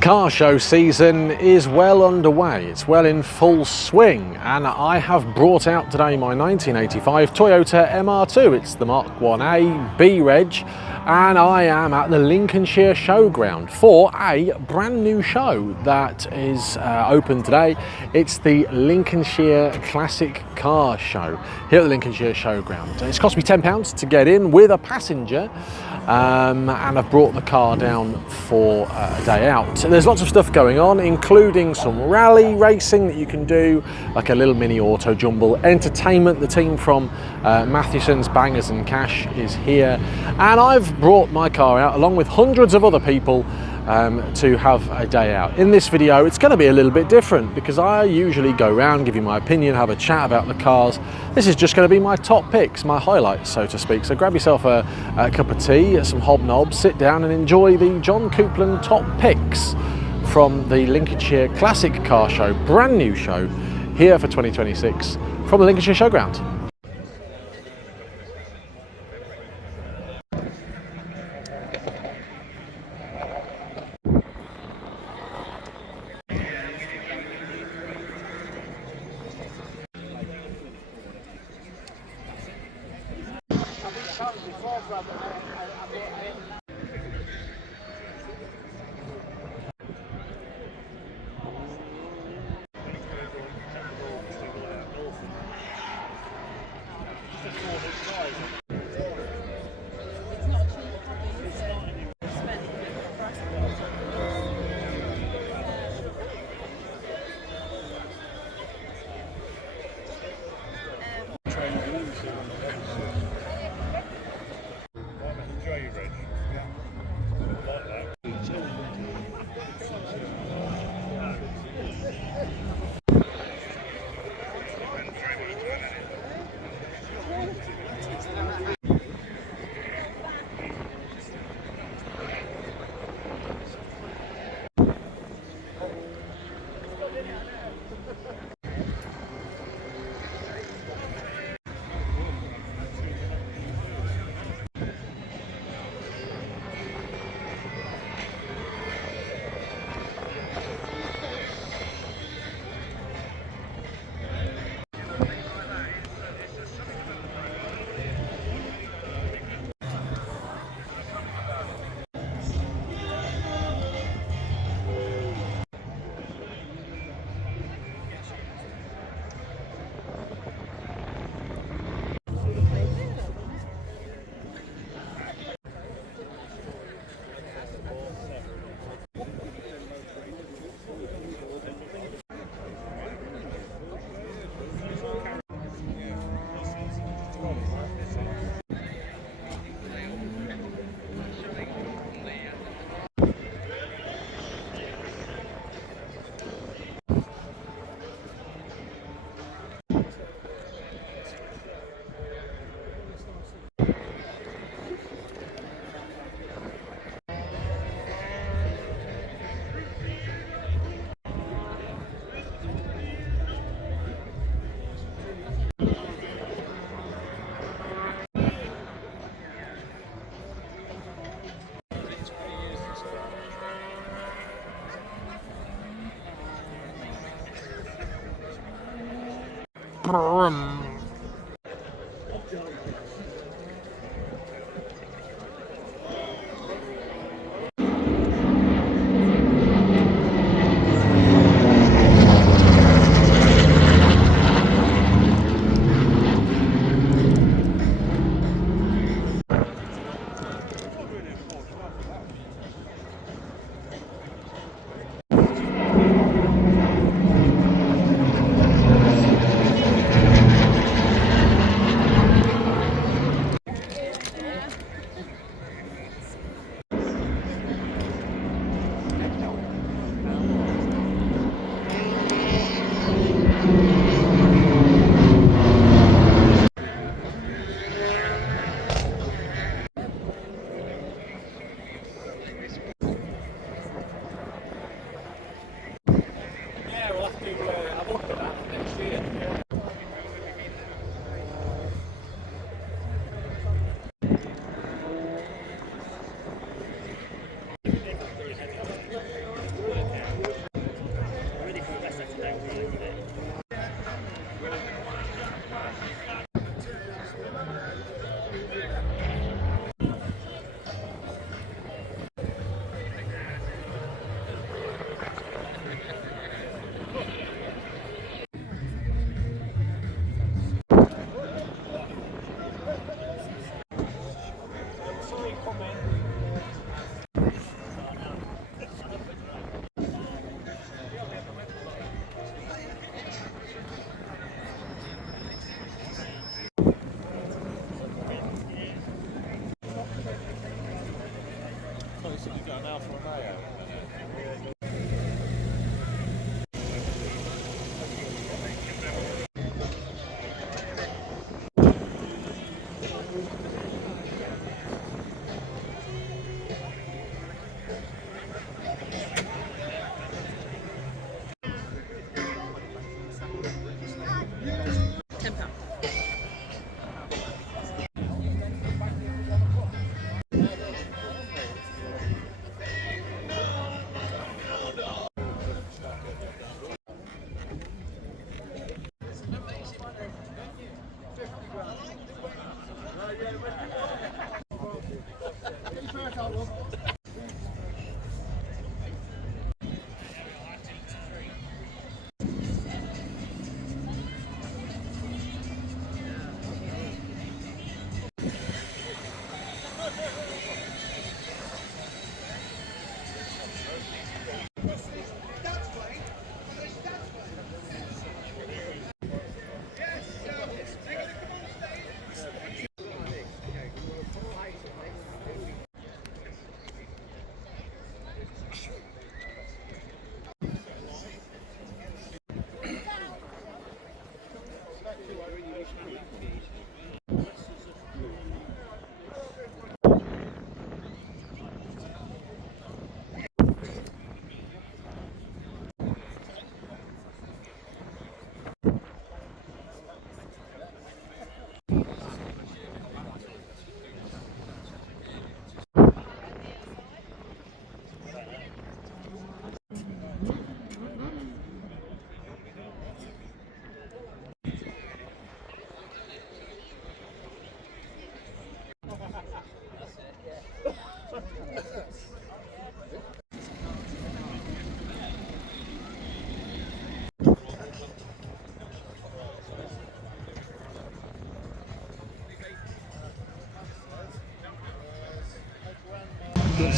Car show season is well underway, it's well in full swing, and I have brought out today my 1985 Toyota MR2. It's the Mark 1A B Reg, and I am at the Lincolnshire Showground for a brand new show that is open today. It's the Lincolnshire Classic Car Show here at the Lincolnshire Showground. It's cost me £10 to get in with a passenger, and I've brought the car down for a day out. There's lots of stuff going on, including some rally racing that you can do, like a little mini auto jumble, entertainment. The team from Matthewsons, Bangers and Cash is here, and I've brought my car out along with hundreds of other people to have a day out. In this video it's going to be a little bit different because I usually go around, give you my opinion, have a chat about the cars. This is just going to be my top picks, my highlights, so to speak. So grab yourself a cup of tea, some hobnobs, sit down and enjoy the John Coupland top picks from the Lincolnshire Classic Car Show, brand new show here for 2026 from the Lincolnshire Showground.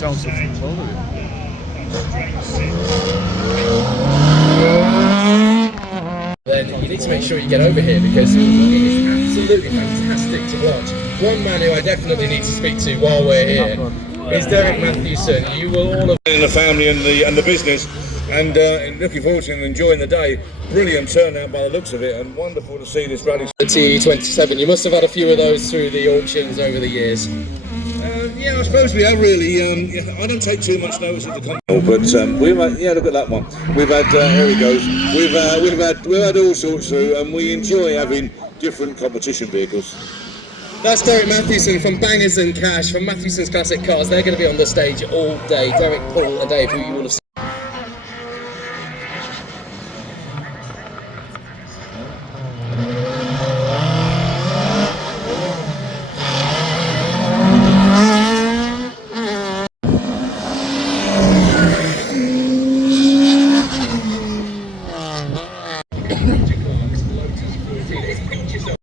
sounds something well with it. Then you need to make sure you get over here because it is absolutely fantastic to watch. One man who I definitely need to speak to while we're here is Derek Matthewson. You will all have in the family and the business, and looking forward to and enjoying the day. Brilliant turnout by the looks of it, and wonderful to see this rally. T27. You must have had a few of those through the auctions over the years. Yeah, I suppose we have really. I don't take too much notice of the company, but we've had, yeah, look at that one. We've had here he goes. We've had all sorts through, and we enjoy having different competition vehicles. That's Derek Matthewson from Bangers and Cash from Matthewsons Classic Cars. They're going to be on the stage all day. Derek, Paul, and Dave, who you will have seen.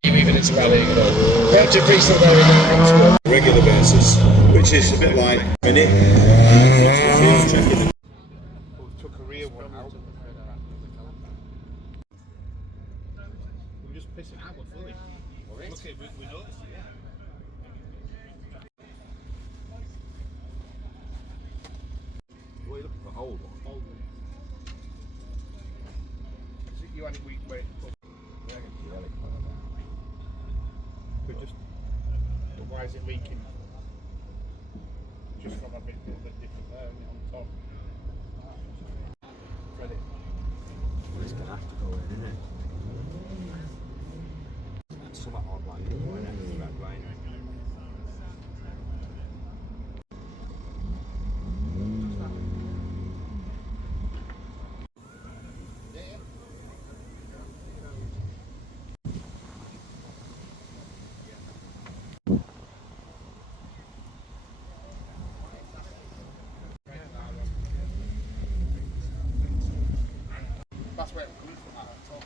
Even into rallying at all. Project recent though in the Regular basis, which is a bit like minute. Took a rear one out. We're just pissing out, we're fully. Look at we noticed it. What are you looking for? Old one? Old one. Is it you had it weak where it could just. But why is it leaking? Just from a bit different there, isn't it, on top? Ready? Well, it's gonna have to go in, isn't it? That's something odd like it going into the red line. That's where it comes from, that top.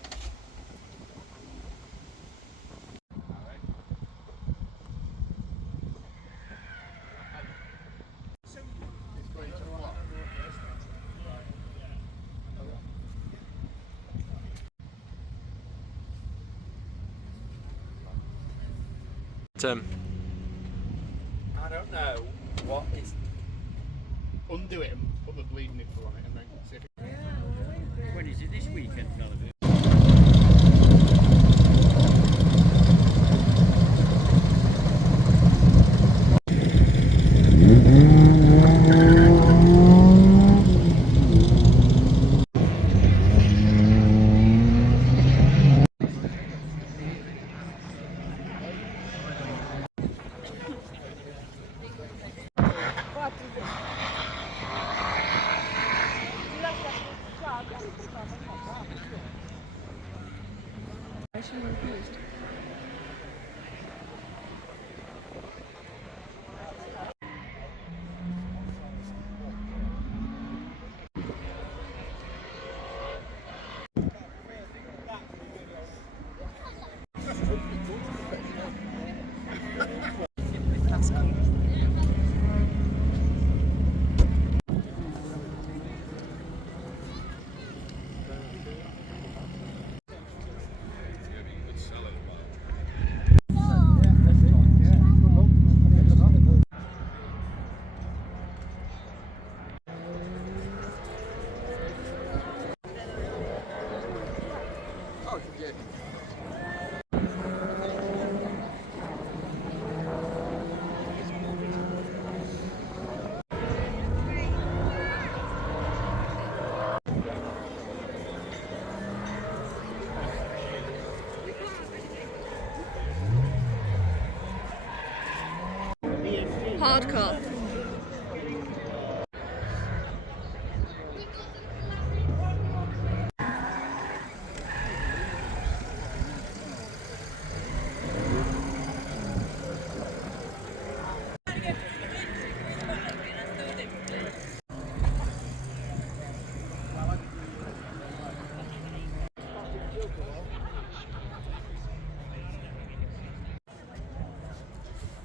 I don't know what is. Undo it and put the bleeding nipple on it and then see if it... When is it this weekend, fella? Hardcore.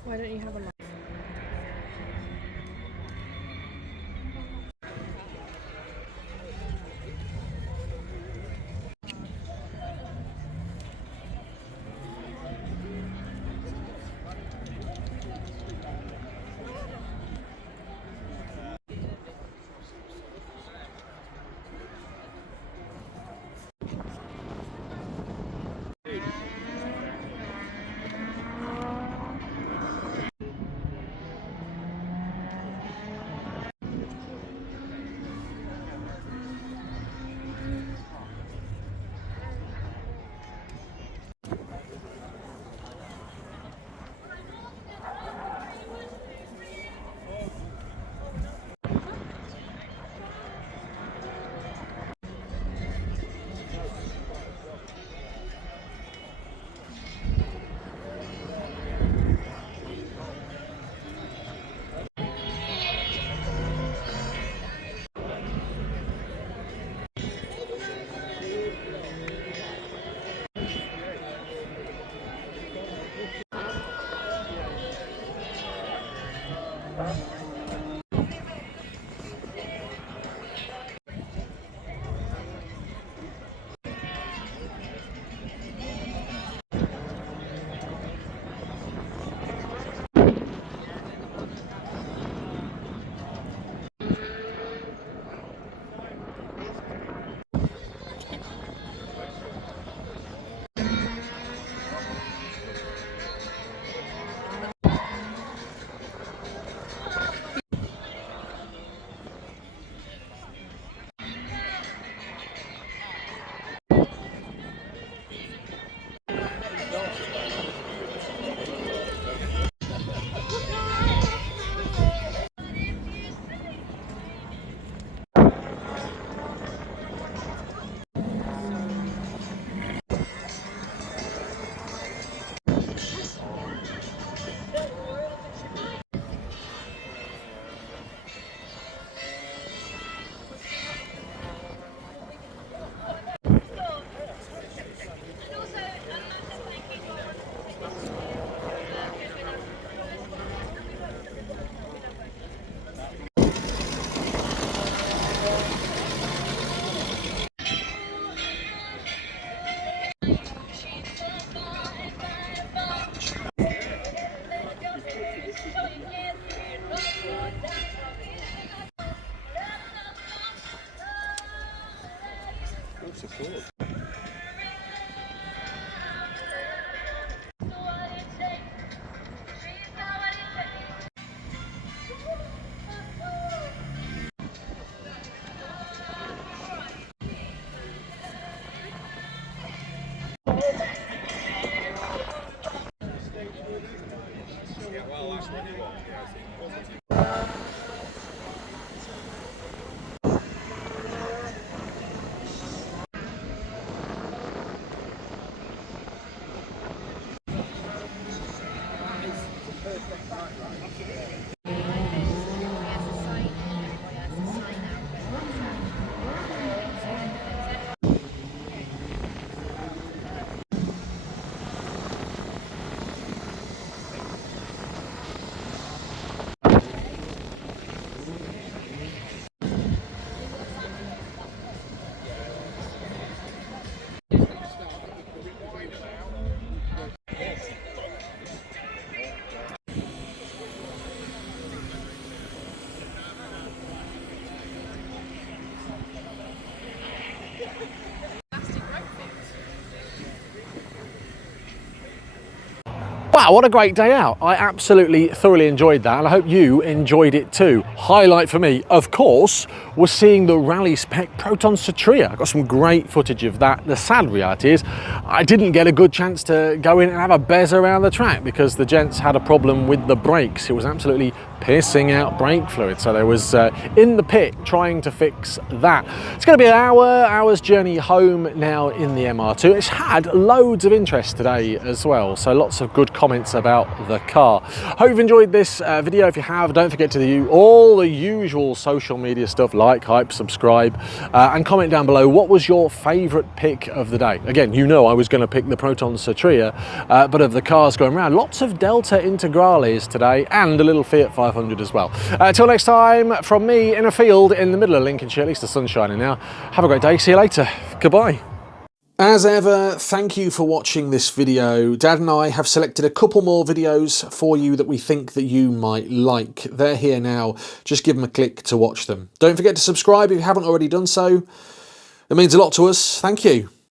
Why don't you have a light? forward. Wow, what a great day out. I absolutely thoroughly enjoyed that, and I hope you enjoyed it too. Highlight for me, of course, was seeing the rally spec Proton Satria. I got some great footage of that. The sad reality is I didn't get a good chance to go in and have a bezz around the track because the gents had a problem with the brakes. It was absolutely pissing out brake fluid, so there was in the pit trying to fix that. It's going to be an hour's journey home now in the MR2. It's had loads of interest today as well, so lots of good comments about the car. Hope you've enjoyed this video. If you have, don't forget to do all the usual social media stuff, like, hype, subscribe, and comment down below what was your favourite pick of the day. Again, you know I was going to pick the Proton Satria, but of the cars going around, lots of Delta Integrales today and a little Fiat 500 as well. Till next time, from me in a field in the middle of Lincolnshire, at least the sun's shining now. Have a great day, see you later, goodbye. As ever, thank you for watching this video. Dad and I have selected a couple more videos for you that we think that you might like. They're here now, just give them a click to watch them. Don't forget to subscribe if you haven't already done so. It means a lot to us, thank you.